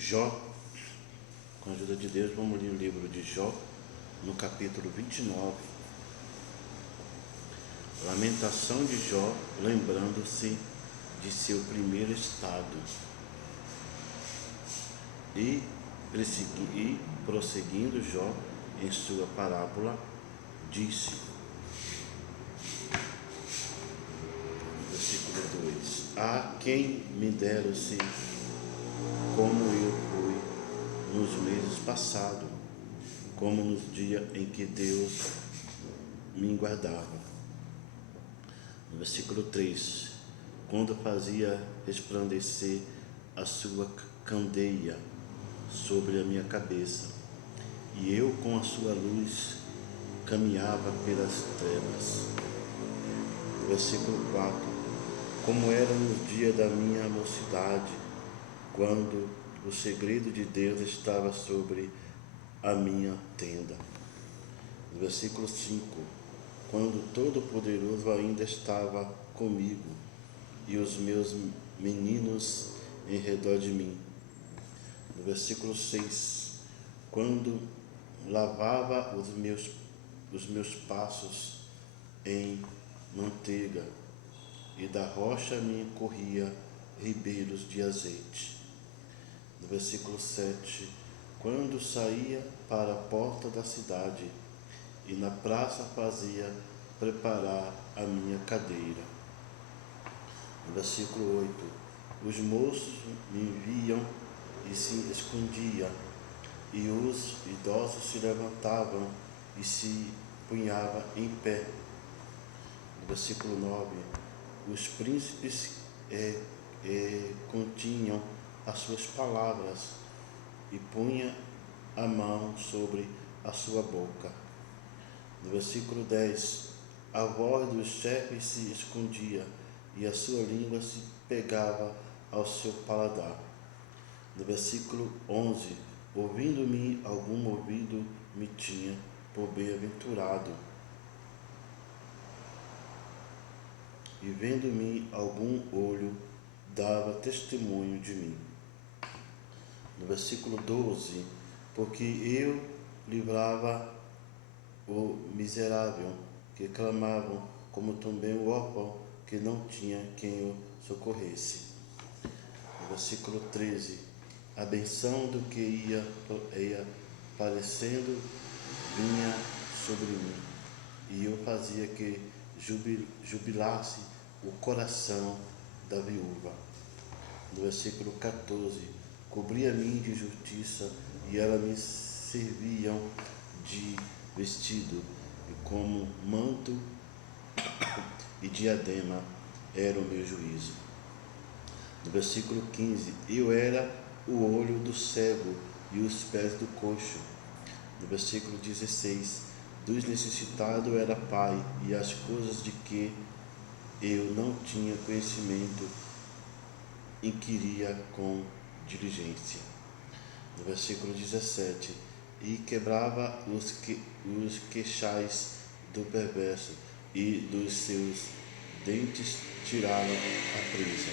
Jó. Com a ajuda de Deus, vamos ler o livro de Jó, no capítulo 29. Lamentação de Jó, lembrando-se de seu primeiro estado. E prosseguindo Jó em sua parábola, disse, versículo 2: Ah, quem me dera-se como eu fui nos meses passados, como nos dias em que Deus me guardava. No versículo 3: quando fazia resplandecer a sua candeia sobre a minha cabeça, e eu com a sua luz caminhava pelas trevas. No versículo 4: como era no dia da minha mocidade, quando o segredo de Deus estava sobre a minha tenda. No versículo 5: quando o Todo-Poderoso ainda estava comigo, e os meus meninos em redor de mim. No versículo 6: quando lavava os meus passos em manteiga, e da rocha me corria ribeiros de azeite. No versículo 7: quando saía para a porta da cidade, e na praça fazia preparar a minha cadeira. No versículo 8: os moços me viam e se escondiam, e os idosos se levantavam e se punhavam em pé. No versículo 9: os príncipes continham as suas palavras e punha a mão sobre a sua boca. No versículo 10: a voz dos chefes se escondia e a sua língua se pegava ao seu paladar. No versículo 11: ouvindo-me algum ouvido me tinha por bem-aventurado, e vendo-me algum olho dava testemunho de mim. No versículo 12: porque eu livrava o miserável que clamavam, como também o órfão que não tinha quem o socorresse. No versículo 13: a benção do que ia aparecendo vinha sobre mim, e eu fazia que jubilasse o coração da viúva. No versículo 14: cobria-me de justiça, e elas me serviam de vestido, e como manto e diadema era o meu juízo. No versículo 15: eu era o olho do cego e os pés do coxo. No versículo 16: dos necessitados era pai, e as coisas de que eu não tinha conhecimento inquiria com diligência. No versículo 17: e quebrava os queixais do perverso, e dos seus dentes tirava a presa.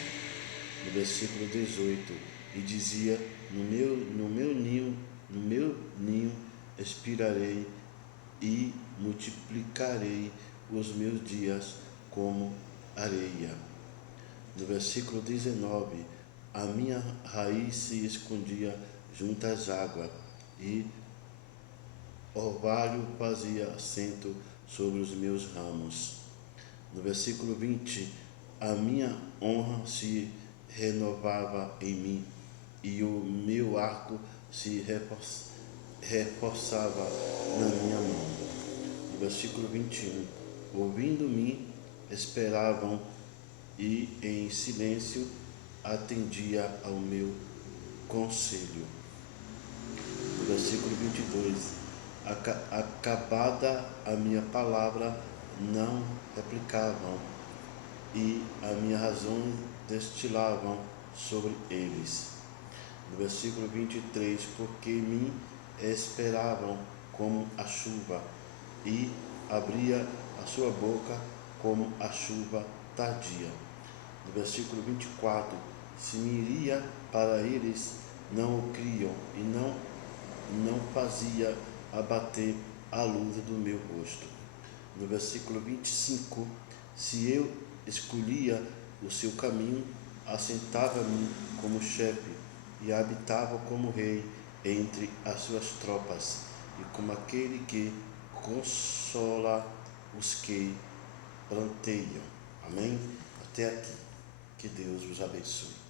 No versículo 18: e dizia, no meu ninho expirarei, e multiplicarei os meus dias como areia. No versículo 19: a minha raiz se escondia junto às águas, e orvalho fazia assento sobre os meus ramos. No versículo 20: a minha honra se renovava em mim, e o meu arco se reforçava na minha mão. No versículo 21: ouvindo-me esperavam, e em silêncio atendia ao meu conselho. No versículo 22: acabada a minha palavra não replicavam, e a minha razão destilavam sobre eles. No versículo 23: porque me esperavam como a chuva, e abria a sua boca como a chuva tardia. No versículo 24: se me iria para eles não o criam e não fazia abater a luz do meu rosto. No versículo 25, se eu escolhia o seu caminho, assentava-me como chefe e habitava como rei entre as suas tropas e como aquele que consola os que planteiam. Amém? Até aqui. Que Deus vos abençoe.